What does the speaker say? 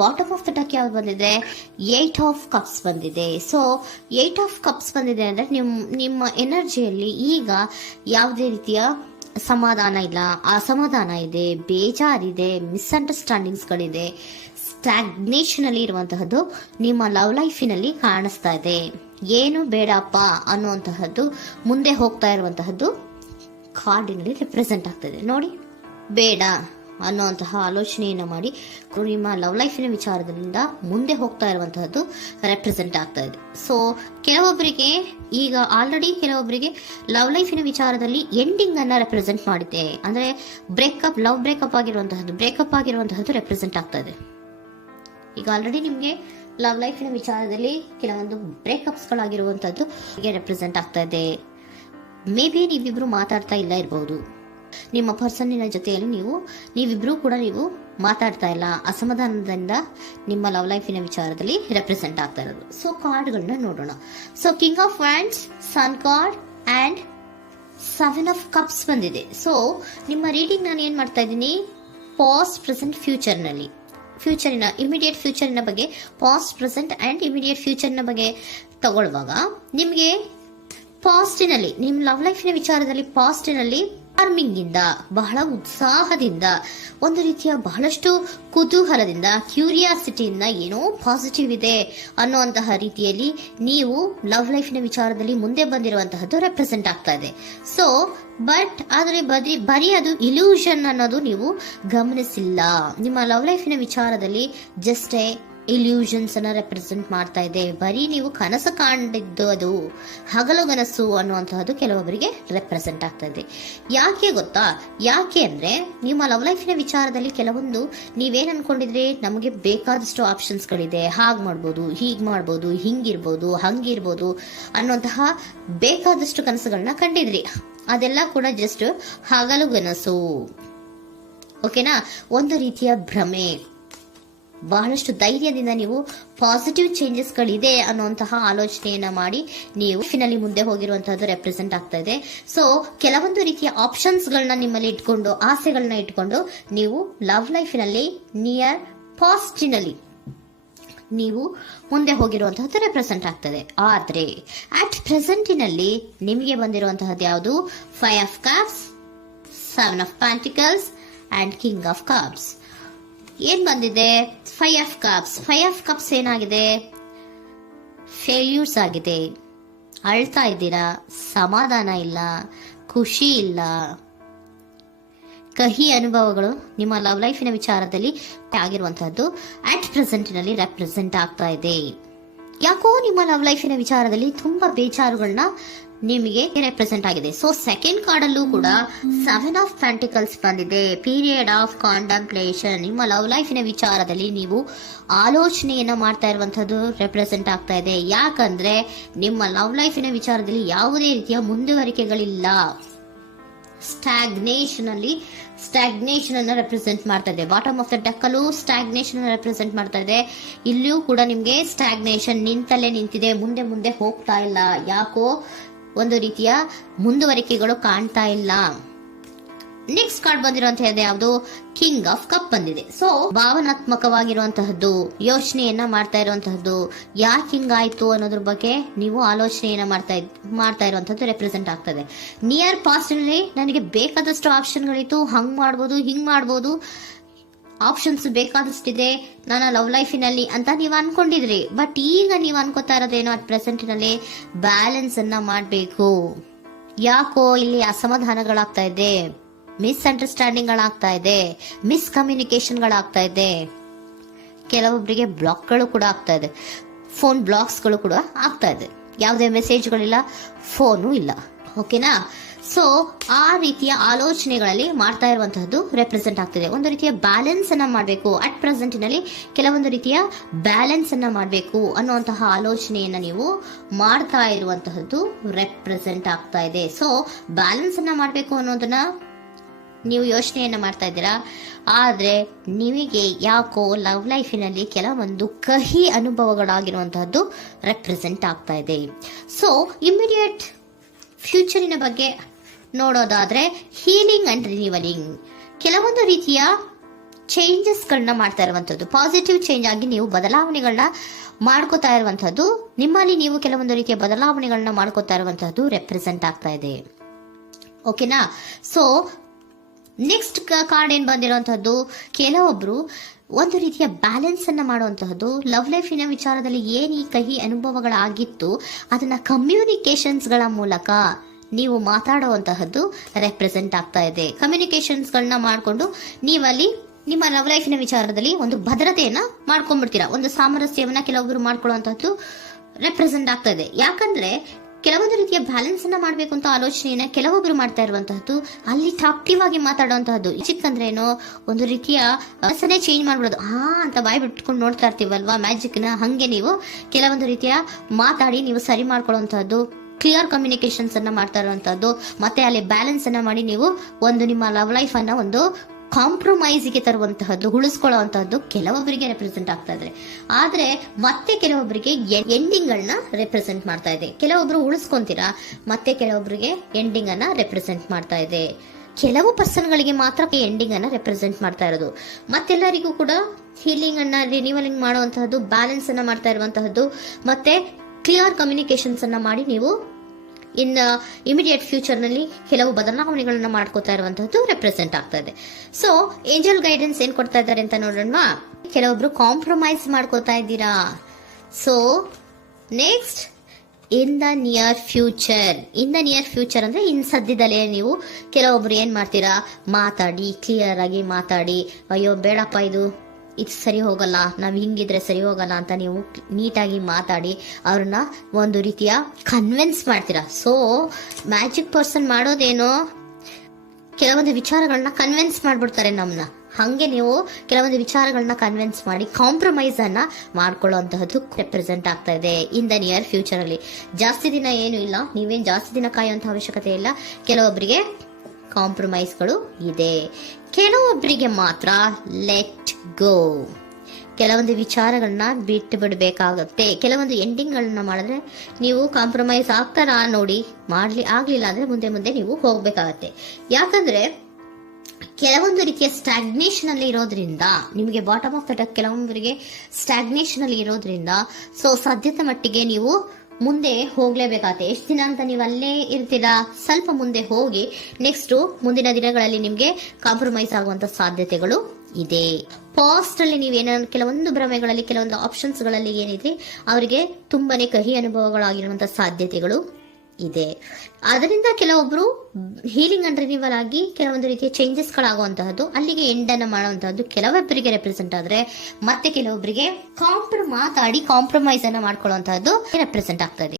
Bottom of the duck ಯಾವ್ದು ಬಂದಿದೆ, 8 of cups ಬಂದಿದೆ. ಸೊ 8 ಆಫ್ ಕಪ್ಸ್ ಬಂದಿದೆ ಅಂದ್ರೆ ನಿಮ್ಮ ಎನರ್ಜಿಯಲ್ಲಿ ಈಗ ಯಾವುದೇ ರೀತಿಯ ಸಮಾಧಾನ ಇಲ್ಲ, ಅಸಮಾಧಾನ ಇದೆ, ಬೇಜಾರಿದೆ, ಮಿಸ್ಅಂಡರ್ಸ್ಟ್ಯಾಂಡಿಂಗ್ಸ್ ಗಳಿದೆ, ಸ್ಟಾಗ್ನೇಷನ್ ಅಲ್ಲಿ ಇರುವಂತಹದ್ದು ನಿಮ್ಮ ಲವ್ ಲೈಫಿನಲ್ಲಿ ಕಾಣಿಸ್ತಾ ಇದೆ. ಏನು ಬೇಡಪ್ಪ ಅನ್ನುವಂತಹದ್ದು ಮುಂದೆ ಹೋಗ್ತಾ ಇರುವಂತಹದ್ದು ಕಾರ್ಡಿನಲ್ಲಿ ರೆಪ್ರೆಸೆಂಟ್ ಆಗ್ತದೆ. ನೋಡಿ, ಬೇಡ ಅನ್ನುವಂತಹ ಆಲೋಚನೆಯನ್ನು ಮಾಡಿ ನಿಮ್ಮ ಲವ್ ಲೈಫಿನ ವಿಚಾರದಿಂದ ಮುಂದೆ ಹೋಗ್ತಾ ಇರುವಂತಹದ್ದು ರೆಪ್ರೆಸೆಂಟ್ ಆಗ್ತಾ ಇದೆ. ಸೊ ಕೆಲವೊಬ್ಬರಿಗೆ ಈಗ ಆಲ್ರೆಡಿ ಕೆಲವೊಬ್ಬರಿಗೆ ಲವ್ ಲೈಫಿನ ವಿಚಾರದಲ್ಲಿ ಎಂಡಿಂಗ್ ಅನ್ನ ರೆಪ್ರೆಸೆಂಟ್ ಮಾಡಿದೆ. ಅಂದ್ರೆ ಲವ್ ಬ್ರೇಕಪ್ ಆಗಿರುವಂತಹದ್ದು ರೆಪ್ರೆಸೆಂಟ್ ಆಗ್ತಾ ಇದೆ. ಈಗ ಆಲ್ರೆಡಿ ನಿಮ್ಗೆ ಲವ್ ಲೈಫಿನ ವಿಚಾರದಲ್ಲಿ ಕೆಲವೊಂದು ಬ್ರೇಕಪ್ಸ್ ಗಳಾಗಿರುವಂತಹದ್ದು ರೆಪ್ರೆಸೆಂಟ್ ಆಗ್ತಾ ಇದೆ. ಮೇ ಬಿ ನೀವಿಬ್ರು ಮಾತಾಡ್ತಾ ಇಲ್ಲ ಇರಬಹುದು, ನಿಮ್ಮ ಪರ್ಸನ್ನಿನ ಜೊತೆಯಲ್ಲಿ ನೀವಿಬ್ರು ಕೂಡ ಮಾತಾಡ್ತಾ ಇಲ್ಲ, ಅಸಮಾಧಾನದಿಂದ ನಿಮ್ಮ ಲವ್ ಲೈಫಿನ ವಿಚಾರದಲ್ಲಿ ರೆಪ್ರೆಸೆಂಟ್ ಆಗ್ತಾ ಇರೋದು. ಸೊ ಕಾರ್ಡ್ಗಳನ್ನ ನೋಡೋಣ. So king of wands, sun card and 7 of cups ಬಂದಿದೆ. ಸೊ ನಿಮ್ಮ ರೀಡಿಂಗ್ ನಾನು ಏನ್ ಮಾಡ್ತಾ ಇದ್ದೀನಿ, ಪಾಸ್ಟ್, ಪ್ರೆಸೆಂಟ್, ಫ್ಯೂಚರಿನ ಇಮಿಡಿಯೇಟ್ ಫ್ಯೂಚರಿನ ಬಗ್ಗೆ, ಪಾಸ್ಟ್, ಪ್ರೆಸೆಂಟ್ ಅಂಡ್ ಇಮಿಡಿಯೇಟ್ ಫ್ಯೂಚರ್ನ ಬಗ್ಗೆ ತಗೊಳ್ಳುವಾಗ ನಿಮಗೆ ಪಾಸ್ಟಿನಲ್ಲಿ, ನಿಮ್ಮ ಲವ್ ಲೈಫಿನ ವಿಚಾರದಲ್ಲಿ ಪಾಸ್ಟಿನಲ್ಲಿ ಚಾರ್ಮಿಂಗ್ ಇಂದ, ಬಹಳ ಉತ್ಸಾಹದಿಂದ, ಒಂದು ರೀತಿಯ ಬಹಳಷ್ಟು ಕುತೂಹಲದಿಂದ, ಕ್ಯೂರಿಯಾಸಿಟಿಯಿಂದ ಏನೋ ಪಾಸಿಟಿವ್ ಇದೆ ಅನ್ನುವಂತಹ ರೀತಿಯಲ್ಲಿ ನೀವು ಲವ್ ಲೈಫಿನ ವಿಚಾರದಲ್ಲಿ ಮುಂದೆ ಬಂದಿರುವಂತಹದ್ದು ರೆಪ್ರೆಸೆಂಟ್ ಆಗ್ತಾ ಇದೆ. ಸೊ ಆದರೆ ಬರೀ ಅದು ಇಲ್ಯೂಷನ್ ಅನ್ನೋದು ನೀವು ಗಮನಿಸಿಲ್ಲ. ನಿಮ್ಮ ಲವ್ ಲೈಫಿನ ವಿಚಾರದಲ್ಲಿ ಜಸ್ಟ್ ಇಲ್ಯೂಷನ್ಸ್ ಅನ್ನ ರೆಪ್ರೆಸೆಂಟ್ ಮಾಡ್ತಾ ಇದೆ. ಬರೀ ನೀವು ಕನಸು ಕಾಣಿದ್ದು ಅದು ಹಗಲುಗನಸು ಅನ್ನುವಂತಹದ್ದು ಕೆಲವೊಬ್ಬರಿಗೆ ರೆಪ್ರೆಸೆಂಟ್ ಆಗ್ತಾ ಇದೆ. ಯಾಕೆ ಗೊತ್ತಾ? ಯಾಕೆ ಅಂದ್ರೆ ನಿಮ್ಮ ಲವ್ ಲೈಫಿನ ವಿಚಾರದಲ್ಲಿ ಕೆಲವೊಂದು ನೀವೇನ್ ಅನ್ಕೊಂಡಿದ್ರೆ, ನಮಗೆ ಬೇಕಾದಷ್ಟು ಆಪ್ಷನ್ಸ್ ಗಳಿದೆ, ಹಾಗ್ ಮಾಡ್ಬೋದು, ಹೀಗ್ ಮಾಡ್ಬೋದು, ಹಿಂಗಿರ್ಬೋದು, ಹಂಗಿರ್ಬೋದು ಅನ್ನುವಂತಹ ಬೇಕಾದಷ್ಟು ಕನಸುಗಳನ್ನ ಕಂಡಿದ್ರಿ. ಅದೆಲ್ಲ ಕೂಡ ಜಸ್ಟ್ ಹಗಲುಗನಸು. ಓಕೆನಾ? ಒಂದು ರೀತಿಯ ಭ್ರಮೆ. ಬಹಳಷ್ಟು ಧೈರ್ಯದಿಂದ ನೀವು ಪಾಸಿಟಿವ್ ಚೇಂಜಸ್ ಗಳಿದೆ ಅನ್ನುವಂತಹ ಆಲೋಚನೆಯನ್ನ ಮಾಡಿ ನೀವು ಫಿನಲ್ಲಿ ಮುಂದೆ ಹೋಗಿರುವಂತಹದ್ದು ರೆಪ್ರೆಸೆಂಟ್ ಆಗ್ತಾ ಇದೆ. ಸೊ ಕೆಲವೊಂದು ರೀತಿಯ ಆಪ್ಷನ್ಸ್ ಗಳನ್ನ ನಿಮ್ಮಲ್ಲಿ ಇಟ್ಕೊಂಡು, ಆಸೆಗಳನ್ನ ಇಟ್ಕೊಂಡು ನೀವು ಲವ್ ಲೈಫಿನಲ್ಲಿ ನಿಯರ್ ಪಾಸ್ಟಿನಲ್ಲಿ ನೀವು ಮುಂದೆ ಹೋಗಿರುವಂತಹದ್ದು ರೆಪ್ರೆಸೆಂಟ್ ಆಗ್ತದೆ. ಆದ್ರೆ ಅಟ್ ಪ್ರೆಸೆಂಟಿನಲ್ಲಿ ನಿಮಗೆ ಬಂದಿರುವಂತಹದ್ದು ಯಾವುದು? 5 of cups, 7 of pentacles and king of cups. ಏನ್ ಬಂದಿದೆ? 5 ಆಫ್ ಕಪ್ಸ್. 5 ಆಫ್ ಕಪ್ಸ್ ಏನಾಗಿದೆ? ಫೇಲ್ಯೂರ್ಸ್ ಆಗಿದೆ, ಅಳ್ತಾ ಇದ್ದೀರಾ, ಸಮಾಧಾನ ಇಲ್ಲ, ಖುಷಿ ಇಲ್ಲ, ಕಹಿ ಅನುಭವಗಳು ನಿಮ್ಮ ಲವ್ ಲೈಫಿನ ವಿಚಾರದಲ್ಲಿ ಆಗಿರುವಂತಹದ್ದು ಅಟ್ ಪ್ರೆಸೆಂಟ್ನಲ್ಲಿ ರೆಪ್ರೆಸೆಂಟ್ ಆಗ್ತಾ ಇದೆ. ಯಾಕೋ ನಿಮ್ಮ ಲವ್ ಲೈಫಿನ ವಿಚಾರದಲ್ಲಿ ತುಂಬಾ ಬೇಜಾರುಗಳನ್ನ ನಿಮಗೆ ರೆಪ್ರೆಸೆಂಟ್ ಆಗಿದೆ. ಸೊ ಸೆಕೆಂಡ್ ಕಾರ್ಡ್ ಅಲ್ಲೂ ಕೂಡ 7 ಆಫ್ ಪ್ಯಾಂಟಿಕಲ್ಸ್ ಬಂದಿದೆ. Period of contemplation. ನಿಮ್ಮ ಲವ್ ಲೈಫಿನ ವಿಚಾರದಲ್ಲಿ ನೀವು ಆಲೋಚನೆಯನ್ನ ಮಾಡ್ತಾ ಇರುವಂತದ್ದು ರೆಪ್ರೆಸೆಂಟ್ ಆಗ್ತಾ ಇದೆ. ಯಾಕಂದ್ರೆ ನಿಮ್ಮ ಲವ್ ಲೈಫಿನ ವಿಚಾರದಲ್ಲಿ ಯಾವುದೇ ರೀತಿಯ ಮುಂದುವರಿಕೆಗಳಿಲ್ಲ. ಸ್ಟಾಗ್ನೇಷನ್ ಅನ್ನ ರೆಪ್ರೆಸೆಂಟ್ ಮಾಡ್ತಾ ಇದೆ. ಬಾಟಮ್ ಆಫ್ ದ ಡೆಕ್ ಅಲ್ಲೂ ಸ್ಟಾಗ್ನೇಷನ್ ಅನ್ನ ರೆಪ್ರೆಸೆಂಟ್ ಮಾಡ್ತಾ ಇದೆ. ಇಲ್ಲಿಯೂ ಕೂಡ ನಿಮ್ಗೆ ಸ್ಟಾಗ್ನೇಷನ್, ನಿಂತಲ್ಲೇ ನಿಂತಿದೆ, ಮುಂದೆ ಹೋಗ್ತಾ ಇಲ್ಲ. ಯಾಕೋ ಒಂದು ರೀತಿಯ ಮುಂದುವರಿಕೆಗಳು ಕಾಣ್ತಾ ಇಲ್ಲ. ನೆಕ್ಸ್ಟ್ ಕಾರ್ಡ್ ಬಂದಿರುವಂತಹದ್ದು ಯಾವುದು? ಕಿಂಗ್ ಆಫ್ ಕಪ್ ಬಂದಿದೆ. ಸೊ ಭಾವನಾತ್ಮಕವಾಗಿರುವಂತಹದ್ದು, ಯೋಚನೆಯನ್ನ ಮಾಡ್ತಾ ಇರುವಂತಹದ್ದು, ಯಾಕೆ ಹಿಂಗಾಯ್ತು ಅನ್ನೋದ್ರ ಬಗ್ಗೆ ನೀವು ಆಲೋಚನೆಯನ್ನ ಮಾಡ್ತಾ ಇರುವಂತಹದ್ದು ರೆಪ್ರೆಸೆಂಟ್ ಆಗ್ತದೆ. ನಿಯರ್ ಪಾಸ್ಟ್ ನಲ್ಲಿ ನನಗೆ ಬೇಕಾದಷ್ಟು ಆಪ್ಷನ್ಗಳಿತ್ತು, ಹಂಗ್ ಮಾಡ್ಬೋದು, ಹಿಂಗ್ ಮಾಡ್ಬೋದು, ಆಪ್ಷನ್ಸ್ ಬೇಕಾದಷ್ಟಿದೆ ನನ್ನ ಲವ್ ಲೈಫಿನಲ್ಲಿ ಅಂತ ನೀವು ಅನ್ಕೊಂಡಿದ್ರಿ. ಬಟ್ ಈಗ ನೀವು ಅನ್ಕೋತಾ ಇರೋದೇನೋ ಅಟ್ ಪ್ರೆಸೆಂಟ್ನಲ್ಲಿ ಬ್ಯಾಲೆನ್ಸ್ ಅನ್ನ ಮಾಡಬೇಕು. ಯಾಕೋ ಇಲ್ಲಿ ಅಸಮಾಧಾನಗಳಾಗ್ತಾ ಇದೆ, ಮಿಸ್ಅಂಡರ್ಸ್ಟ್ಯಾಂಡಿಂಗ್ ಗಳಾಗ್ತಾ ಇದೆ, ಮಿಸ್ಕಮ್ಯುನಿಕೇಶನ್ಗಳಾಗ್ತಾ ಇದೆ. ಕೆಲವೊಬ್ಬರಿಗೆ ಬ್ಲಾಕ್ಗಳು ಕೂಡ ಆಗ್ತಾ ಇದೆ, ಫೋನ್ ಬ್ಲಾಕ್ಸ್ಗಳು ಕೂಡ ಆಗ್ತಾ ಇದೆ. ಯಾವುದೇ ಮೆಸೇಜ್ಗಳಿಲ್ಲ, ಫೋನು ಇಲ್ಲ. ಓಕೆನಾ? ಸೊ ಆ ರೀತಿಯ ಆಲೋಚನೆಗಳಲ್ಲಿ ಮಾಡ್ತಾ ಇರುವಂತಹದ್ದು ರೆಪ್ರೆಸೆಂಟ್ ಆಗ್ತಿದೆ. ಒಂದು ರೀತಿಯ ಬ್ಯಾಲೆನ್ಸ್ ಅನ್ನ ಮಾಡಬೇಕು, ಅಟ್ ಪ್ರೆಸೆಂಟ್ನಲ್ಲಿ ಕೆಲವೊಂದು ರೀತಿಯ ಬ್ಯಾಲೆನ್ಸ್ ಅನ್ನ ಮಾಡಬೇಕು ಅನ್ನುವಂತಹ ಆಲೋಚನೆಯನ್ನ ನೀವು ಮಾಡ್ತಾ ಇರುವಂತಹದ್ದು ರೆಪ್ರೆಸೆಂಟ್ ಆಗ್ತಾ ಇದೆ. ಸೊ ಬ್ಯಾಲೆನ್ಸ್ ಅನ್ನ ಮಾಡಬೇಕು ಅನ್ನೋದನ್ನ ನೀವು ಯೋಚನೆಯನ್ನ ಮಾಡ್ತಾ ಇದ್ದೀರಾ. ಆದ್ರೆ ನಿಮಗೆ ಯಾಕೋ ಲವ್ ಲೈಫಿನಲ್ಲಿ ಕೆಲವೊಂದು ಕಹಿ ಅನುಭವಗಳಾಗಿರುವಂತಹದ್ದು ರೆಪ್ರೆಸೆಂಟ್ ಆಗ್ತಾ ಇದೆ. ಸೊ ಇಮಿಡಿಯೇಟ್ ಫ್ಯೂಚರಿನ ಬಗ್ಗೆ ನೋಡೋದಾದ್ರೆ ಹೀಲಿಂಗ್ ಅಂಡ್ ರಿನಿವಲಿಂಗ್, ಕೆಲವೊಂದು ರೀತಿಯ ಚೇಂಜಸ್ ಗಳನ್ನ ಮಾಡ್ತಾ ಇರುವಂತದ್ದು, ಪಾಸಿಟಿವ್ ಚೇಂಜ್ ಆಗಿ ನೀವು ಬದಲಾವಣೆಗಳನ್ನ ಮಾಡ್ಕೋತಾ ಇರುವಂತದ್ದು, ನಿಮ್ಮಲ್ಲಿ ನೀವು ಕೆಲವೊಂದು ರೀತಿಯ ಬದಲಾವಣೆಗಳನ್ನ ಮಾಡ್ಕೋತಾ ಇರುವಂತದ್ದು ರೆಪ್ರೆಸೆಂಟ್ ಆಗ್ತಾ ಇದೆ. ಓಕೆನಾ? ಸೊ ನೆಕ್ಸ್ಟ್ ಕಾರ್ಡ್ ಏನ್ ಬಂದಿರುವಂತದ್ದು, ಕೆಲವೊಬ್ರು ಒಂದು ರೀತಿಯ ಬ್ಯಾಲೆನ್ಸ್ ಅನ್ನ ಮಾಡುವಂತಹದ್ದು, ಲವ್ ಲೈಫಿನ ವಿಚಾರದಲ್ಲಿ ಏನ್ ಈ ಕಹಿ ಅನುಭವಗಳಾಗಿತ್ತು ಅದನ್ನ ಕಮ್ಯುನಿಕೇಶನ್ಸ್ ಗಳ ಮೂಲಕ ನೀವು ಮಾತಾಡುವಂತಹದ್ದು ರೆಪ್ರೆಸೆಂಟ್ ಆಗ್ತಾ ಇದೆ. ಕಮ್ಯುನಿಕೇಶನ್ಸ್ ಗಳನ್ನ ಮಾಡಿಕೊಂಡು ನೀವಲ್ಲಿ ನಿಮ್ಮ ಲವ್ ಲೈಫಿನ ವಿಚಾರದಲ್ಲಿ ಒಂದು ಭದ್ರತೆಯನ್ನ ಮಾಡ್ಕೊಂಡ್ಬಿಡ್ತೀರಾ, ಒಂದು ಸಾಮರಸ್ಯವನ್ನ ಕೆಲವೊಬ್ರು ಮಾಡ್ಕೊಳ್ಳುವಂತಹದ್ದು ರೆಪ್ರೆಸೆಂಟ್ ಆಗ್ತಾ ಇದೆ. ಯಾಕಂದ್ರೆ ಕೆಲವೊಂದು ರೀತಿಯ ಬ್ಯಾಲೆನ್ಸ್ ಅನ್ನ ಮಾಡ್ಬೇಕು ಅಂತ ಆಲೋಚನೆಯನ್ನ ಕೆಲವೊಬ್ರು ಮಾಡ್ತಾ ಇರುವಂತಹದ್ದು, ಅಲ್ಲಿ ಟಾಕ್ಟಿವ್ ಆಗಿ ಮಾತಾಡುವಂತಹದ್ದು. ಚಿಕ್ಕಂದ್ರೆ ಏನೋ ಒಂದು ರೀತಿಯ ಮನಸ್ಸನ್ನೇ ಚೇಂಜ್ ಮಾಡ್ಬಿಡೋದು, ಅಂತ ಬಾಯ್ ಬಿಟ್ಕೊಂಡು ನೋಡ್ತಾ ಇರ್ತೀವಲ್ವಾ ಮ್ಯಾಜಿಕ್ ನ, ಹಂಗೆ ನೀವು ಕೆಲವೊಂದು ರೀತಿಯ ಮಾತಾಡಿ ನೀವು ಸರಿ ಮಾಡ್ಕೊಳ್ಳುವಂತಹದ್ದು, ಕ್ಲಿಯರ್ ಕಮ್ಯುನಿಕೇಶನ್ಸ್ ಅನ್ನ ಮಾಡ್ತಾ ಇರುವಂತಹದ್ದು, ಮತ್ತೆ ಅಲ್ಲಿ ಬ್ಯಾಲೆನ್ಸ್ ಅನ್ನ ಮಾಡಿ ನೀವು ಒಂದು ನಿಮ್ಮ ಲವ್ ಲೈಫ್ ಅನ್ನ ಒಂದು ಕಾಂಪ್ರಮೈಸ್ಗೆ ತರುವಂತಹದ್ದು, ಉಳಿಸ್ಕೊಳ್ಳುವಂತಹದ್ದು ಕೆಲವೊಬ್ಬರಿಗೆ ರೆಪ್ರೆಸೆಂಟ್ ಆಗ್ತಾ ಇದೆ. ಆದ್ರೆ ಮತ್ತೆ ಕೆಲವೊಬ್ಬರಿಗೆ ಎಂಡಿಂಗ್ ಗಳನ್ನ ರೆಪ್ರೆಸೆಂಟ್ ಮಾಡ್ತಾ ಇದೆ. ಕೆಲವೊಬ್ರು ಉಳಿಸ್ಕೊಂತೀರಾ, ಮತ್ತೆ ಕೆಲವೊಬ್ಬರಿಗೆ ಎಂಡಿಂಗ್ ಅನ್ನ ರೆಪ್ರೆಸೆಂಟ್ ಮಾಡ್ತಾ ಇದೆ. ಕೆಲವು ಪರ್ಸನ್ ಗಳಿಗೆ ಮಾತ್ರ ಎಂಡಿಂಗ್ ಅನ್ನ ರೆಪ್ರೆಸೆಂಟ್ ಮಾಡ್ತಾ ಇರೋದು, ಮತ್ತೆಲ್ಲರಿಗೂ ಕೂಡ ಹೀಲಿಂಗ್ ಅನ್ನ ರಿನಿವಲಿಂಗ್ ಮಾಡುವಂತಹದ್ದು, ಬ್ಯಾಲೆನ್ಸ್ ಅನ್ನ ಮಾಡ್ತಾ ಇರುವಂತಹದ್ದು, ಮತ್ತೆ ಕ್ಲಿಯರ್ ಕಮ್ಯುನಿಕೇಶನ್ಸ್ ಅನ್ನ ಮಾಡಿ ನೀವು ಇನ್ ಇಮಿಡಿಯೇಟ್ ಫ್ಯೂಚರ್ ನಲ್ಲಿ ಕೆಲವು ಬದಲಾವಣೆಗಳನ್ನ ಮಾಡ್ಕೋತಾ ಇರುವಂತಹದ್ದು ರೆಪ್ರೆಸೆಂಟ್ ಆಗ್ತಾ ಇದೆ. ಸೊ ಏಂಜಲ್ ಗೈಡೆನ್ಸ್ ಏನ್ ಕೊಡ್ತಾ ಇದ್ದಾರೆ ಅಂತ ನೋಡೋಣ. ಕೆಲವೊಬ್ರು ಕಾಂಪ್ರಮೈಸ್ ಮಾಡ್ಕೋತಾ ಇದ್ದೀರಾ. So next, in the near future ಅಂದ್ರೆ ಇನ್ ಸದ್ಯದಲ್ಲೇ ನೀವು ಕೆಲವೊಬ್ರು ಏನ್ ಮಾಡ್ತೀರಾ, ಮಾತಾಡಿ ಕ್ಲಿಯರ್ ಆಗಿ ಮಾತಾಡಿ, ಅಯ್ಯೋ ಬೇಡಪ್ಪ ಇದು ಸರಿ ಹೋಗಲ್ಲ, ನಾವ್ ಹಿಂಗಿದ್ರೆ ಸರಿ ಹೋಗಲ್ಲ ಅಂತ ನೀವು ನೀಟಾಗಿ ಮಾತಾಡಿ ಅವ್ರನ್ನ ಒಂದು ರೀತಿಯ ಕನ್ವಿನ್ಸ್ ಮಾಡ್ತೀರಾ. ಸೊ ಮ್ಯಾಜಿಕ್ ಪರ್ಸನ್ ಮಾಡೋದೇನೋ ಕೆಲವೊಂದು ವಿಚಾರಗಳನ್ನ ಕನ್ವಿನ್ಸ್ ಮಾಡ್ಬಿಡ್ತಾರೆ ನಮ್ನ, ಹಂಗೆ ನೀವು ಕೆಲವೊಂದು ವಿಚಾರಗಳನ್ನ ಕನ್ವಿನ್ಸ್ ಮಾಡಿ ಕಾಂಪ್ರಮೈಸ್ ಅನ್ನ ಮಾಡ್ಕೊಳ್ಳುವಂತಹದ್ದು ರೆಪ್ರೆಸೆಂಟ್ ಆಗ್ತಾ ಇದೆ ಇನ್ ದ ನಿಯರ್ ಫ್ಯೂಚರ್ ಅಲ್ಲಿ. ಜಾಸ್ತಿ ದಿನ ಏನು ಇಲ್ಲ, ನೀವೇನ್ ಜಾಸ್ತಿ ದಿನ ಕಾಯುವಂತ ಅವಶ್ಯಕತೆ ಇಲ್ಲ. ಕೆಲವೊಬ್ಬರಿಗೆ ಕಾಂಪ್ರಮೈಸ್ಗಳು ಇದೆ, ಕೆಲವೊಬ್ಬರಿಗೆ ಮಾತ್ರ ಲೆಟ್ ಗೋ, ಕೆಲವೊಂದು ವಿಚಾರಗಳನ್ನ ಬಿಟ್ಟು ಬಿಡಬೇಕಾಗುತ್ತೆ. ಕೆಲವೊಂದು ಎಂಡಿಂಗ್ ಗಳನ್ನ ಮಾಡಿದ್ರೆ ನೀವು ಕಾಂಪ್ರಮೈಸ್ ಆಗ್ತಾರಾ ನೋಡಿ, ಆಗ್ಲಿಲ್ಲ ಅಂದ್ರೆ ಮುಂದೆ ನೀವು ಹೋಗ್ಬೇಕಾಗತ್ತೆ. ಯಾಕಂದ್ರೆ ಕೆಲವೊಂದು ರೀತಿಯ ಸ್ಟಾಗ್ನೇಷನ್ ಅಲ್ಲಿ ಇರೋದ್ರಿಂದ, ನಿಮಗೆ ಬಾಟಮ್ ಆಫ್ ದ ಡೆಕ್ ಕೆಲವೊಬ್ಬರಿಗೆ ಸ್ಟಾಗ್ನೇಷನ್ ಅಲ್ಲಿ ಇರೋದ್ರಿಂದ, ಸೊ ಸದ್ಯದ ಮಟ್ಟಿಗೆ ನೀವು ಮುಂದೆ ಹೋಗ್ಲೇಬೇಕಾಗತ್ತೆ. ಎಷ್ಟು ದಿನ ಅಂತ ನೀವು ಅಲ್ಲೇ ಇರ್ತೀರಾ, ಸ್ವಲ್ಪ ಮುಂದೆ ಹೋಗಿ ನೆಕ್ಸ್ಟ್ ಮುಂದಿನ ದಿನಗಳಲ್ಲಿ ನಿಮ್ಗೆ ಕಾಂಪ್ರಮೈಸ್ ಆಗುವಂತ ಸಾಧ್ಯತೆಗಳು ಇದೆ. ಪಾಸ್ಟ್ ಅಲ್ಲಿ ನೀವೇನಾದ್ರು ಕೆಲವೊಂದು ಭ್ರಮೆಗಳಲ್ಲಿ, ಕೆಲವೊಂದು ಆಪ್ಷನ್ಸ್ ಗಳಲ್ಲಿ ಏನಿದೆ ಅವರಿಗೆ ತುಂಬಾನೇ ಕಹಿ ಅನುಭವಗಳಾಗಿರುವಂತಹ ಸಾಧ್ಯತೆಗಳು ಇದೆ. ಅದರಿಂದ ಕೆಲವೊಬ್ರು ಹೀಲಿಂಗ್ ಅಂಡ್ ರಿನಿವಲ್ ಆಗಿ ಕೆಲವೊಂದು ರೀತಿಯ ಚೇಂಜಸ್ ಗಳಾಗುವಂತಹದ್ದು, ಅಲ್ಲಿಗೆ ಎಂಡ್ ಅನ್ನ ಮಾಡುವಂತಹದ್ದು ಕೆಲವೊಬ್ಬರಿಗೆ ರೆಪ್ರೆಸೆಂಟ್ ಆದ್ರೆ, ಮತ್ತೆ ಕೆಲವೊಬ್ಬರಿಗೆ ಮಾತಾಡಿ ಕಾಂಪ್ರಮೈಸ್ ಅನ್ನ ಮಾಡ್ಕೊಳ್ಳುವಂತಹದ್ದು ರೆಪ್ರೆಸೆಂಟ್ ಆಗ್ತಾ ಇದೆ.